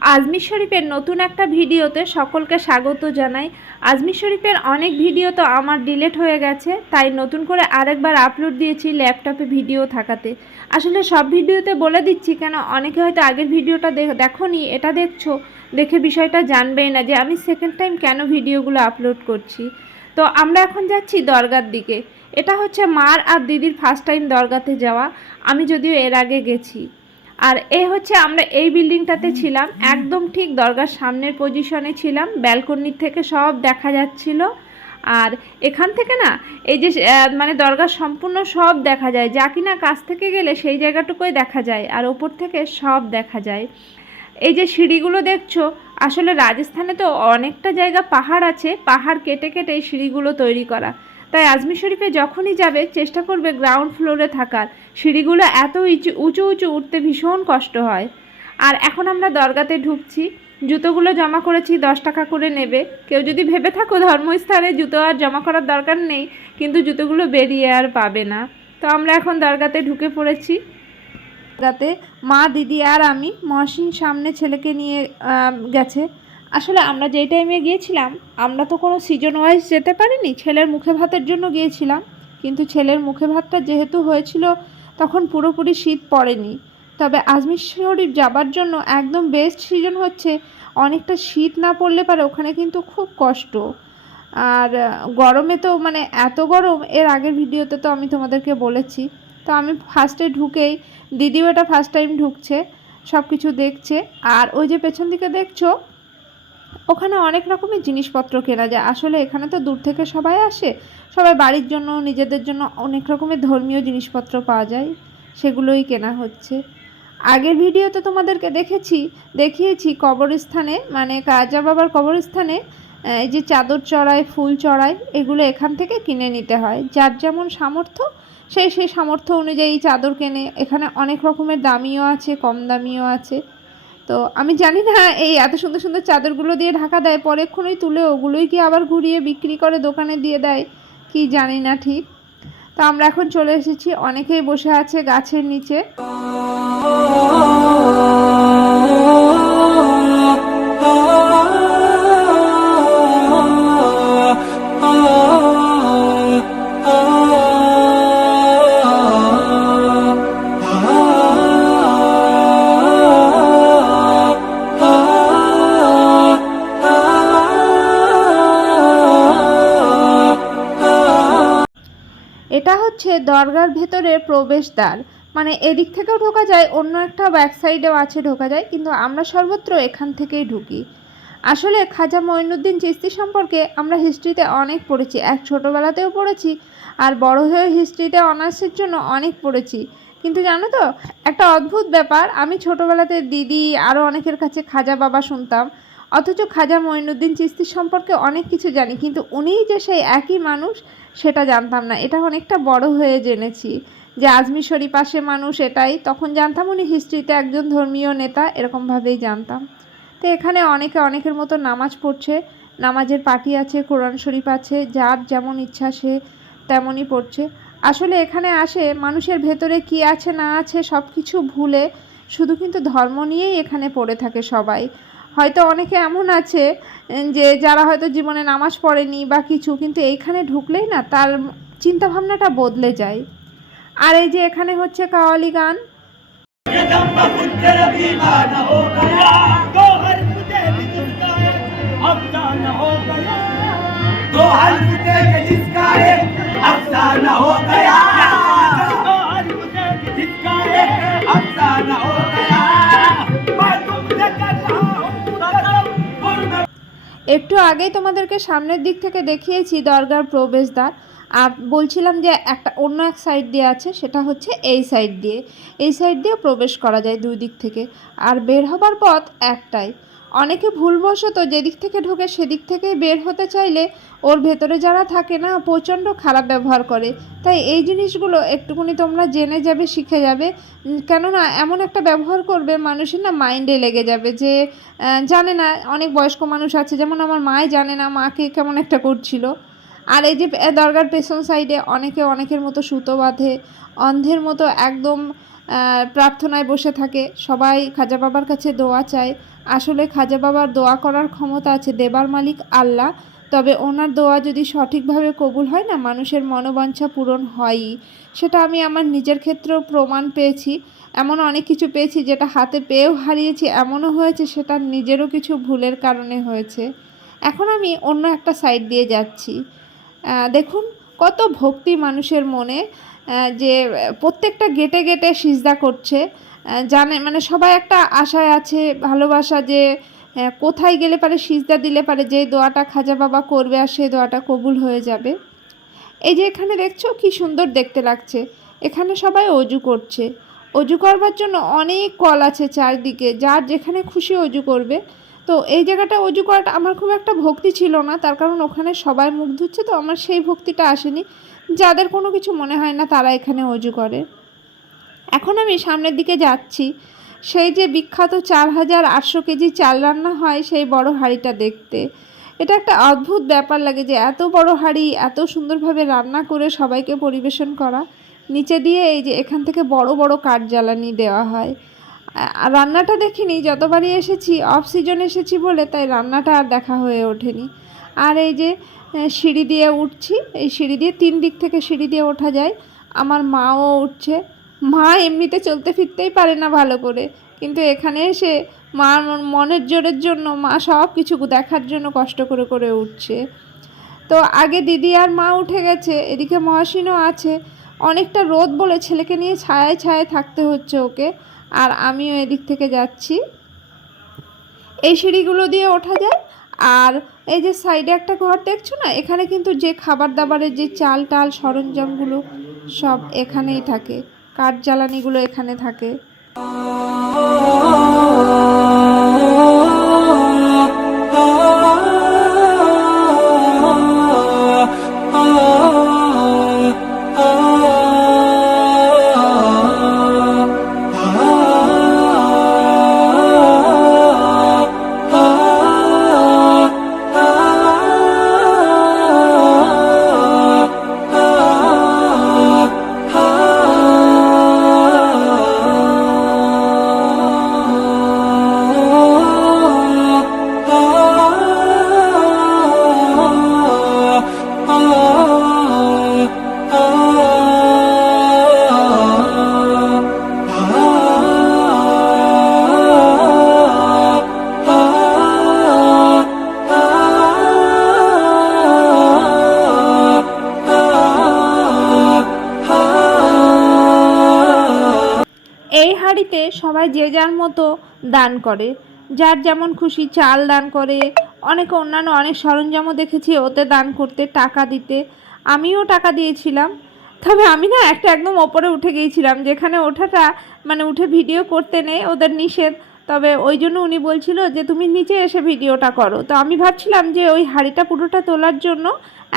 আজমির শরীফের নতুন একটা ভিডিওতে সকলকে স্বাগত জানাই। আজমির শরীফের অনেক ভিডিও তো আমার ডিলেট হয়ে গেছে, তাই নতুন করে আরেকবার আপলোড দিয়েছি ল্যাপটপে ভিডিও থাকাতে। আসলে সব ভিডিওতে বলে দিচ্ছি কেন, অনেকে হয়তো আগের ভিডিওটা দেখো নি এটা দেখছ, দেখে বিষয়টা জানবেই না যে আমি সেকেন্ড টাইম কেন ভিডিওগুলো আপলোড করছি। তো আমরা এখন যাচ্ছি দরগার দিকে। এটা হচ্ছে মার আর দিদির ফার্স্ট টাইম দরগাতে যাওয়া। আমি যদিও এর আগে গেছি। আর এই হচ্ছে আমরা এই বিল্ডিংটাতে ছিলাম। একদম ঠিক দরগার সামনের পজিশনে ছিলাম। ব্যালকনির থেকে সব দেখা যাচ্ছিল। আর এখান থেকে না এই যে মানে দরগার সম্পূর্ণ সব দেখা যায়। যা কিনা কাছ থেকে গেলে সেই জায়গাটুকুই দেখা যায় আর ওপর থেকে সব দেখা যায়। এই যে সিঁড়িগুলো দেখছ আসলে রাজস্থানে তো অনেকটা জায়গা পাহাড় আছে। পাহাড় কেটে কেটে এই সিঁড়িগুলো তৈরি করা। তাই আজমির শরীফে যখনই যাবে, চেষ্টা করবে গ্রাউন্ড ফ্লোরে থাকার। সিঁড়িগুলো এত উঁচু উঁচু উঁচু উঠতে ভীষণ কষ্ট হয়। আর এখন আমরা দরগাতে ঢুকছি। জুতোগুলো জমা করেছি, দশ টাকা করে নেবে। কেউ যদি ভেবে থাকো ধর্মস্থানে জুতো আর জমা করার দরকার নেই, কিন্তু জুতোগুলো বেরিয়ে আর পাবে না। তো আমরা এখন দরগাতে ঢুকে পড়েছি। দরগাতে মা, দিদি আর আমি মহসিন সামনে ছেলেকে নিয়ে গেছে। আসলে আমরা যেই টাইমে গিয়েছিলাম, আমরা তো কোনো সিজন ওয়াইজ যেতে পারিনি, ছেলের মুখে ভাতের জন্য গিয়েছিলাম। কিন্তু ছেলের মুখে ভাতটা যেহেতু হয়েছিল, তখন পুরোপুরি শীত পড়েনি। তবে আজমির শরীফ যাবার জন্য একদম বেস্ট সিজন হচ্ছে, অনেকটা শীত না পড়লে পারে ওখানে কিন্তু খুব কষ্ট। আর গরমে তো মানে এত গরম, এর আগের ভিডিওতে তো আমি তোমাদেরকে বলেছি। তো আমি ফার্স্টে ঢুকেই, দিদিও এটা ফার্স্ট টাইম ঢুকছে সব কিছু দেখছে। আর ওই যে পেছন দিকে দেখছ ওখানে অনেক রকমের জিনিসপত্র কেনা যায়। আসলে এখানে তো দূর থেকে সবাই আসে। সবাই বাড়ির জন্য, নিজেদের জন্য অনেক রকমের ধর্মীয় জিনিসপত্র পাওয়া যায়। সেগুলোই কেনা হচ্ছে। আগের ভিডিওতে তোমাদেরকে দেখেছি, দেখিয়েছি কবরস্থানে মানে কাজা বাবার কবরস্থানে এই যে চাদর চড়াই, ফুল চড়াই, এগুলো এখান থেকে কিনে নিতে হয়। যার যেমন সামর্থ্য সেই সেই সামর্থ্য অনুযায়ী চাদর কেনে। এখানে অনেক রকমের দামিও আছে, কম দামিও আছে। তো আমি জানি না এই এত সুন্দর সুন্দর চাদরগুলো দিয়ে ঢাকা দেয় পরেক্ষণই তুলে ওগুলোই কি আবার ঘুরিয়ে বিক্রি করে দোকানে দিয়ে দেয়, কি জানি না ঠিক। তো আমরা এখন চলে এসেছি, অনেকেই বসে আছে গাছের নিচে। হচ্ছে দরগার ভেতরের প্রবেশদ্বার। মানে এদিক থেকেও ঢোকা যায়, অন্য একটা ব্যাক সাইডেও আছে ঢোকা যায়, কিন্তু আমরা সর্বত্র এখান থেকেই ঢুকি। আসলে খাজা মঈনুদ্দিন চিস্তি সম্পর্কে আমরা হিস্ট্রিতে অনেক পড়েছি। এক ছোটোবেলাতেও পড়েছি, আর বড় হয়ে হিস্ট্রিতে অনার্সের জন্য অনেক পড়েছি। কিন্তু জানো তো, একটা অদ্ভুত ব্যাপার, আমি ছোটোবেলাতে দিদি আরও অনেকের কাছে খাজা বাবা শুনতাম। অথচ খাজা মঈনুদ্দিন চিস্তি সম্পর্কে অনেক কিছু জানি, কিন্তু উনিই যে সেই একই মানুষ, সেটা জানতাম না। এটা অনেকটা বড় হয়ে জেনেছি যে আজমি শরীফ পাশে মানুষ এটাই, তখন জানতাম উনি হিস্ট্রিতে একজন ধর্মীয় নেতা, এরকমভাবেই জানতাম। তো এখানে অনেকে অনেকের মতো নামাজ পড়ছে, নামাজের পার্টি আছে, কোরআন শরীফ আছে, যার যেমন ইচ্ছা সে তেমনই পড়ছে। আসলে এখানে আসে মানুষের ভেতরে কি আছে না আছে সব কিছু ভুলে, শুধু কিন্তু ধর্ম নিয়েই এখানে পড়ে থাকে সবাই। হয়তো অনেকে এমন আছে উম, যে যারা হয়তো জীবনে নামাজ পড়েনি বা কিছু কিন্তু এইখানে ঢুকলেই না তার চিন্তাভাবনাটা বদলে যায় আর এই যে এখানে হচ্ছে কাওয়ালি গান कदम पुत्र दीवाना हो गया दो हर मुझे भी जिसका है একটু আগেই তোমাদেরকে সামনের দিক থেকে দেখিয়েছি দরগার প্রবেশদ্বার। আর বলছিলাম যে একটা অন্য এক সাইড দিয়ে আছে, সেটা হচ্ছে এই সাইড দিয়ে। এই সাইড দিয়ে প্রবেশ করা যায় দুই দিক থেকে। আর বের হবার পথ একটাই। অনেকে ভুলবশত যেদিক থেকে ঢোকে সেদিক থেকে বের হতে চাইলে ওর ভেতরে যারা থাকে না, প্রচণ্ড খারাপ ব্যবহার করে। তাই এই জিনিসগুলো একটুকুনি তোমরা জেনে যাবে, শিখে যাবে। কেননা এমন একটা ব্যবহার করবে মানুষের না মাইন্ডে লেগে যাবে যে জানে না, অনেক বয়স্ক মানুষ আছে, যেমন আমার মায় জানে না মাকে কেমন একটা করছিল। আর এই যে দরগার পেছন সাইডে অনেকে অনেকের মতো সুতো বাঁধে, অন্ধের মতো একদম প্রার্থনায় বসে থাকে। সবাই খাজা বাবার কাছে দোয়া চায়। আসলে খাজা বাবার দোয়া করার ক্ষমতা আছে দেবার মালিক আল্লাহ। তবে ওনার দোয়া যদি সঠিকভাবে কবুল হয় না, মানুষের মনোবাঞ্ছা পূরণ হয়ই। সেটা আমি আমার নিজের ক্ষেত্রেও প্রমাণ পেয়েছি। এমন অনেক কিছু পেয়েছি যেটা হাতে পেয়েও হারিয়েছি, এমনও হয়েছে সেটা নিজেরও কিছু ভুলের কারণে হয়েছে। এখন আমি অন্য একটা সাইড দিয়ে যাচ্ছি। দেখুন, কত ভক্তি মানুষের মনে যে প্রত্যেকটা গেটে গেটে সিজদা করছে। জানে মানে সবাই একটা আশায় আছে, ভালোবাসা যে কোথায় গেলে পারে সিজদা দিলে পারে, যে দোয়াটা খাজা বাবা করবে আর সেই দোয়াটা কবুল হয়ে যাবে। এই যে এখানে দেখছ কি সুন্দর দেখতে লাগছে। এখানে সবাই অজু করছে। অজু করবার জন্য অনেক কল আছে চারদিকে। যার যেখানে খুশি অজু করবে। তো এই জায়গাটা অজু করাটা আমার খুব একটা ভক্তি ছিল না, তার কারণ ওখানে সবাই মুখ ধুচ্ছে তো আমার সেই ভক্তিটা আসেনি। যাদের কোনো কিছু মনে হয় না তারা এখানে অজু করে। এখন আমি সামনের দিকে যাচ্ছি, সেই যে বিখ্যাত চার হাজার আটশো কেজি চাল রান্না হয় সেই বড় হাঁড়িটা দেখতে। এটা একটা অদ্ভুত ব্যাপার লাগে যে এত বড় হাঁড়ি, এত সুন্দরভাবে রান্না করে সবাইকে পরিবেশন করা। নিচে দিয়ে এই যে এখান থেকে বড় বড় কাঠ জ্বালানি দেওয়া হয়। রান্নাটা দেখিনি, যতবারই এসেছি অফ সিজন এসেছি বলে, তাই রান্নাটা আর দেখা হয়ে ওঠেনি। আর এই যে সিঁড়ি দিয়ে উঠছি, এই সিঁড়ি দিয়ে তিন দিক থেকে সিঁড়ি দিয়ে ওঠা যায়। আমার মাও উঠছে। মা এমনিতে চলতে ফিরতেই পারে না ভালো করে। কিন্তু এখানে এসে মা মনের জোরের জন্য, মা সব কিছু দেখার জন্য কষ্ট করে করে উঠছে। তো আগে দিদি আর মা উঠে গেছে, এদিকে মহাসিনও আছে। অনেকটা রোদ বলে ছেলেকে নিয়ে ছায়ায় ছায়ায় থাকতে হচ্ছে ওকে। আর আমিও এদিক থেকে যাচ্ছি। এই সিঁড়িগুলো দিয়ে ওঠা যায়। আর এই যে সাইডে একটা ঘর দেখছ না? এখানে কিন্তু যে খাবার দাবারের যে চাল টাল সরঞ্জামগুলো সব এখানেই থাকে। কাঠ জ্বালানিগুলো এখানে থাকে। হাঁড়িতে সবাই যে যার মতো দান করে। যার যেমন খুশি চাল দান করে, অনেকে অন্যান্য অনেক সরঞ্জামও দেখেছি ওতে দান করতে, টাকা দিতে। আমিও টাকা দিয়েছিলাম। তবে আমি না একটা একদম ওপরে উঠে গিয়েছিলাম, যেখানে ওঠাটা মানে উঠে ভিডিও করতে নেই, ওদের নিষেধ। তবে ওই জন্য উনি বলছিল যে, তুমি নিচে এসে ভিডিওটা করো। তো আমি ভাবছিলাম যে, ওই হাঁড়িটা পুরোটা তোলার জন্য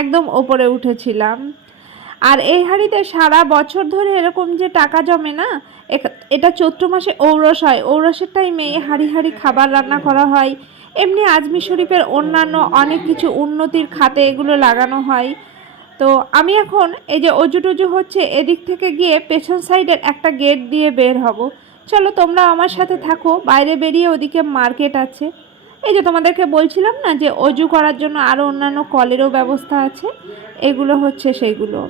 একদম ওপরে উঠেছিলাম। আর এই হাঁড়িতে সারা বছর ধরে এরকম যে টাকা জমে না এটা চৈত্র মাসে ঔরস হয়। ঔরসের টাইমে হাঁড়ি হাঁড়ি খাবার রান্না করা হয়। এমনি আজমি শরীফের অন্যান্য অনেক কিছু উন্নতির খাতে এগুলো লাগানো হয়। তো আমি এখন এই যে অজু টজু হচ্ছে, এদিক থেকে গিয়ে পেছন সাইডের একটা গেট দিয়ে বের হব। চলো তোমরা আমার সাথে থাকো, বাইরে বেরিয়ে ওদিকে মার্কেট আছে। এই যে তোমাদেরকে বলছিলাম না যে অজু করার জন্য আরও অন্যান্য কলেরও ব্যবস্থা আছে, এগুলো হচ্ছে সেইগুলো।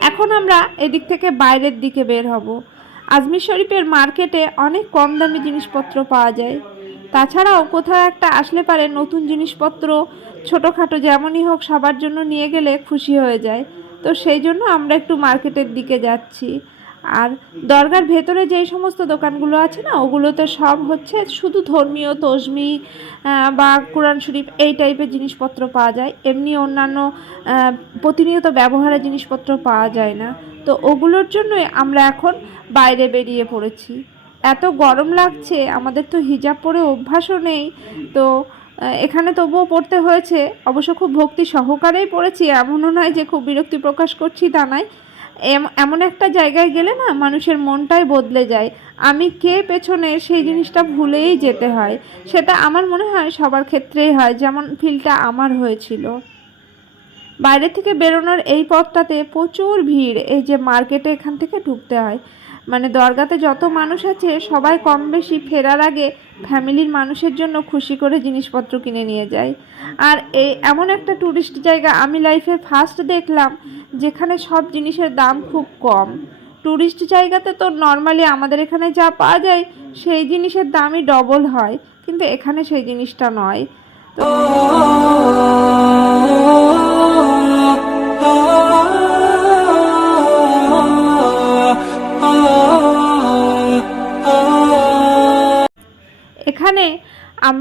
এখন আমরা এদিক থেকে বাইরের দিকে বের হব। আজমির শরীফের মার্কেটে অনেক কম দামি জিনিসপত্র পাওয়া যায়। তাছাড়াও কোথাও একটা আসলে পারে নতুন জিনিসপত্র, ছোটোখাটো যেমনই হোক সবার জন্য নিয়ে গেলে খুশি হয়ে যায়। তো সেই জন্য আমরা একটু মার্কেটের দিকে যাচ্ছি। আর দরগার ভেতরে যেই সমস্ত দোকানগুলো আছে না, ওগুলোতে সব হচ্ছে শুধু ধর্মীয় তসমি বা কোরআন শরীফ, এই টাইপের জিনিসপত্র পাওয়া যায়। এমনি অন্যান্য প্রতিনিয়ত ব্যবহারের জিনিসপত্র পাওয়া যায় না। তো ওগুলোর জন্যই আমরা এখন বাইরে বেরিয়ে পড়েছি। এত গরম লাগছে, আমাদের তো হিজাব পরে অভ্যাসও নেই। তো এখানে তবুও পড়তে হয়েছে। অবশ্য খুব ভক্তি সহকারেই পড়েছি, এমনও নয় যে খুব বিরক্তি প্রকাশ করছি তা নয়। এমন একটা জায়গায় গেলে না মানুষের মনটাই বদলে যায়। আমি কে পেছনে সেই জিনিসটা ভুলেই যেতে হয়। সেটা আমার মনে হয় সবার ক্ষেত্রেই হয়, যেমন ফিলটা আমার হয়েছিল। বাইরে থেকে বেরোনোর এই পথটাতে প্রচুর ভিড়, এই যে মার্কেটে এখান থেকে ঢুকতে হয়। মানে দরগাতে যত মানুষ আছে, সবাই কম বেশি ফেরার আগে ফ্যামিলির মানুষের জন্য খুশি করে জিনিসপত্র কিনে নিয়ে যায়। আর এই এমন একটা ট্যুরিস্ট জায়গা আমি লাইফে ফার্স্ট দেখলাম, যেখানে সব জিনিসের দাম খুব কম। ট্যুরিস্ট জায়গাতে তো নর্মালি আমাদের এখানে যা পাওয়া যায়, সেই জিনিসের দামই ডবল হয়, কিন্তু এখানে সেই জিনিসটা নয়। তো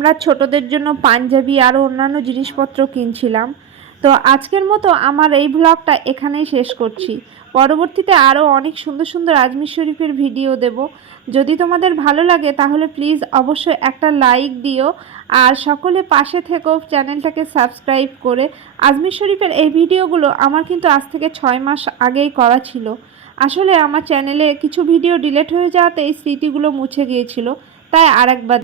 আমরা ছোটদের জন্য পাঞ্জাবি আরও অন্যান্য জিনিসপত্র কিনছিলাম। তো আজকের মতো আমার এই ব্লগটা এখানেই শেষ করছি। পরবর্তীতে আরও অনেক সুন্দর সুন্দর আজমির শরীফের ভিডিও দেব। যদি তোমাদের ভালো লাগে তাহলে প্লিজ অবশ্যই একটা লাইক দিও। আর সকলে পাশে থেকেও চ্যানেলটাকে সাবস্ক্রাইব করে। আজমির শরীফের এই ভিডিওগুলো আমার কিন্তু আজ থেকে ছয় মাস আগেই করা ছিল। আসলে আমার চ্যানেলে কিছু ভিডিও ডিলিট হয়ে যাওয়াতে এই স্মৃতিগুলো মুছে গিয়েছিল। তাই আরেকবার